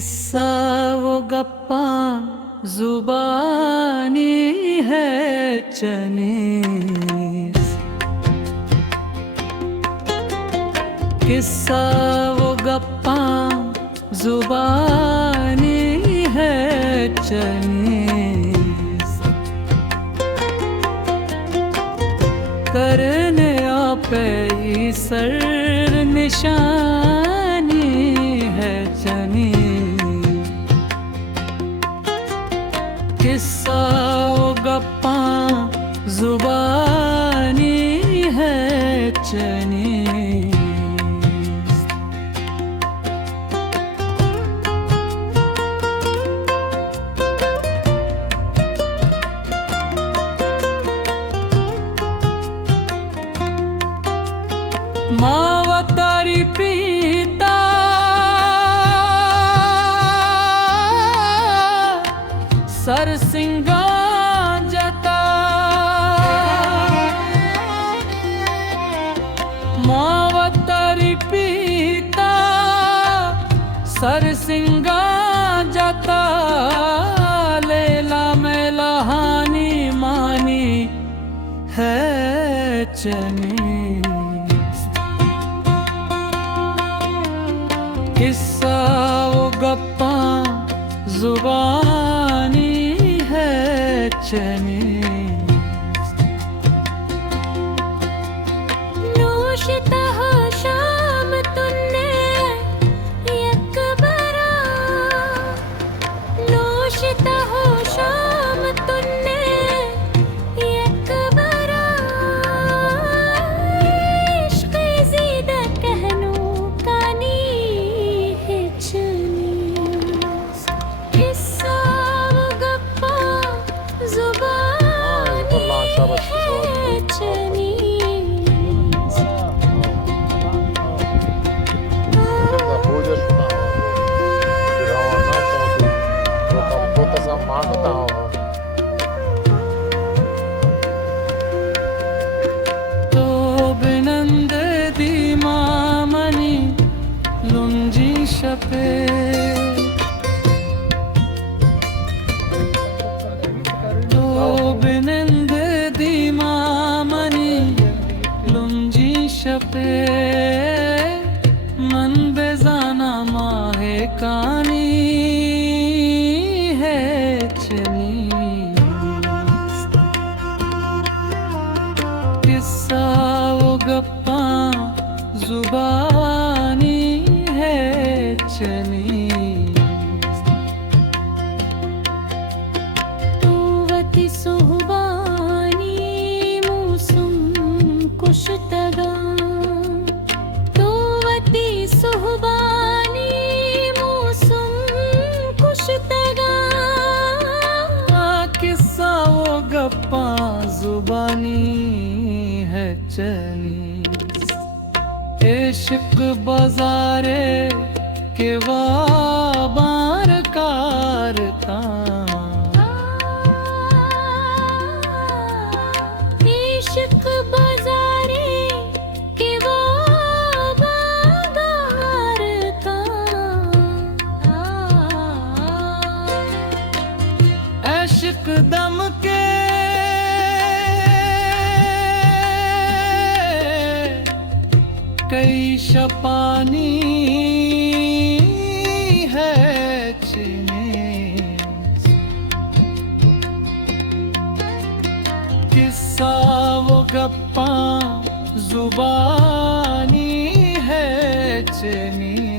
किस्सा वो गप्पा जुबानी है चनीस। किस्सा वो गप्पा जुबानी है चनीस। करने पे सर निशानी है चनीस। किस्सा वो गप्पा जुबानी है चनीस। मावतारी पीता सरसिंगा जता। मावतारी पीता सरसिंगा जता। लेला में लहानी मानी है चनी। किस्सा वो गप्पा जुबानी है चनीस। नोशिता हो शाम तुन्ने यक बरा। नोशिता हो शाम तुन्ने यक बरा। इश्क़ ज़ीदा कहनू कानी है चनीस। किस्सा वो गप्पा जुबानी है चनीस। Pójdziesz na grała na to, bo tam bota za magda. तो बिनंद दी मामनी लुंजी शपे। तो बिनंद दी मामनी लुंजी शपे। मन बेजाना माहे कानी है चनीस। किस्सा वो गप्पा जुबानी है चनीस। तूवती सुहबानी मौसम कुशतगा। तूवती सुहबानी मौसम कुशतगा। किस्सा वो गप्पा जुबानी है चनीस। इश्क बाजारे के वाबार कारता। इश्क बाज़ारे के वो बागार का। इश्क दम के कई शपानी है चनीस। किस्सा वो गप्पा जुबानी है चनीस।